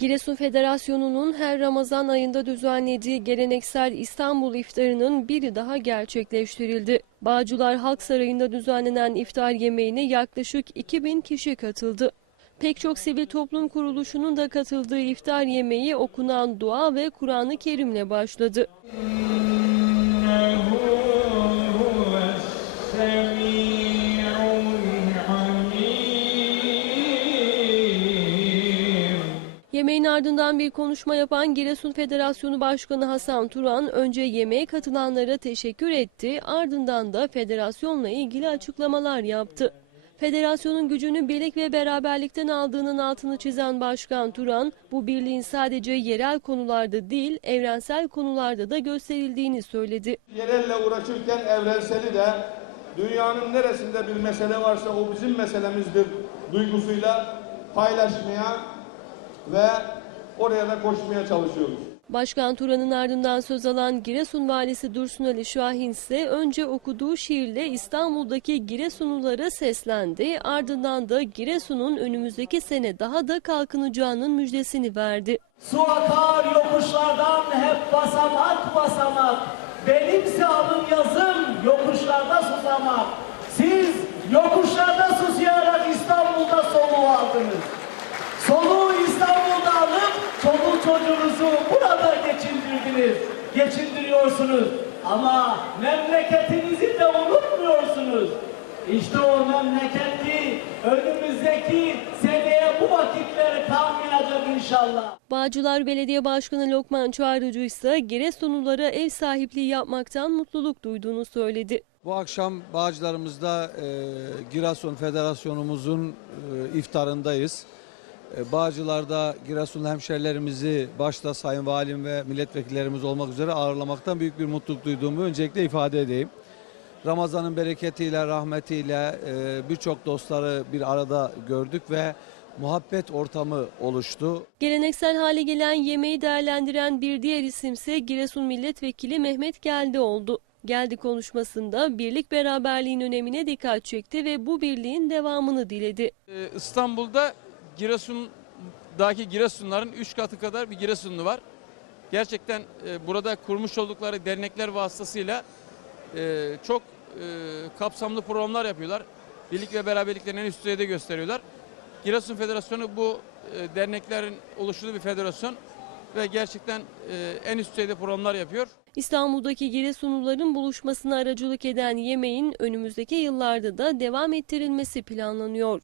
Giresun Federasyonu'nun her Ramazan ayında düzenlediği geleneksel İstanbul iftarının biri daha gerçekleştirildi. Bağcılar Halk Sarayı'nda düzenlenen iftar yemeğine yaklaşık 2000 kişi katıldı. Pek çok sivil toplum kuruluşunun da katıldığı iftar yemeği okunan dua ve Kur'an-ı Kerim'le başladı. Yemeğin ardından bir konuşma yapan Giresun Federasyonu Başkanı Hasan Turan önce yemeğe katılanlara teşekkür etti, ardından da federasyonla ilgili açıklamalar yaptı. Federasyonun gücünü birlik ve beraberlikten aldığının altını çizen Başkan Turan, bu birliğin sadece yerel konularda değil, evrensel konularda da gösterildiğini söyledi. Yerelle uğraşırken evrenseli de dünyanın neresinde bir mesele varsa o bizim meselemizdir duygusuyla paylaşmaya ve oraya da koşmaya çalışıyoruz. Başkan Turan'ın ardından söz alan Giresun Valisi Dursun Ali Şahin ise önce okuduğu şiirle İstanbul'daki Giresunlulara seslendi. Ardından da Giresun'un önümüzdeki sene daha da kalkınacağının müjdesini verdi. Su akar yokuşlardan hep basamak basamak. Benimse alın yazım yokuşlarda susamak. Siz yokuşlarda çocuğunuzu burada geçindirdiniz. Geçindiriyorsunuz. Ama memleketinizi de unutmuyorsunuz. İşte o memleket ki önümüzdeki seneye bu vakitleri kalmayacak inşallah. Bağcılar Belediye Başkanı Lokman Çağrıcı ise Giresunlulara ev sahipliği yapmaktan mutluluk duyduğunu söyledi. Bu akşam Bağcılarımızda e, Giresun Federasyonumuzun e, iftarındayız. E, Bağcılar'da Giresunlu hemşerilerimizi başta Sayın Valim ve milletvekillerimiz olmak üzere ağırlamaktan büyük bir mutluluk duyduğumu öncelikle ifade edeyim. Ramazan'ın bereketiyle, rahmetiyle e, birçok dostları bir arada gördük ve muhabbet ortamı oluştu. Geleneksel hale gelen yemeği değerlendiren bir diğer isimse Giresun Milletvekili Mehmet Geldi oldu. Geldi konuşmasında birlik beraberliğin önemine dikkat çekti ve bu birliğin devamını diledi. Ee, İstanbul'da Giresun'daki Giresunların 3 katı kadar bir Giresunlu var. Gerçekten e, burada kurmuş oldukları dernekler vasıtasıyla e, çok e, kapsamlı programlar yapıyorlar. Birlik ve beraberliklerini en üst düzeyde gösteriyorlar. Giresun Federasyonu bu e, derneklerin oluşturduğu bir federasyon ve gerçekten e, en üst düzeyde programlar yapıyor. İstanbul'daki Giresunluların buluşmasına aracılık eden yemeğin önümüzdeki yıllarda da devam ettirilmesi planlanıyor.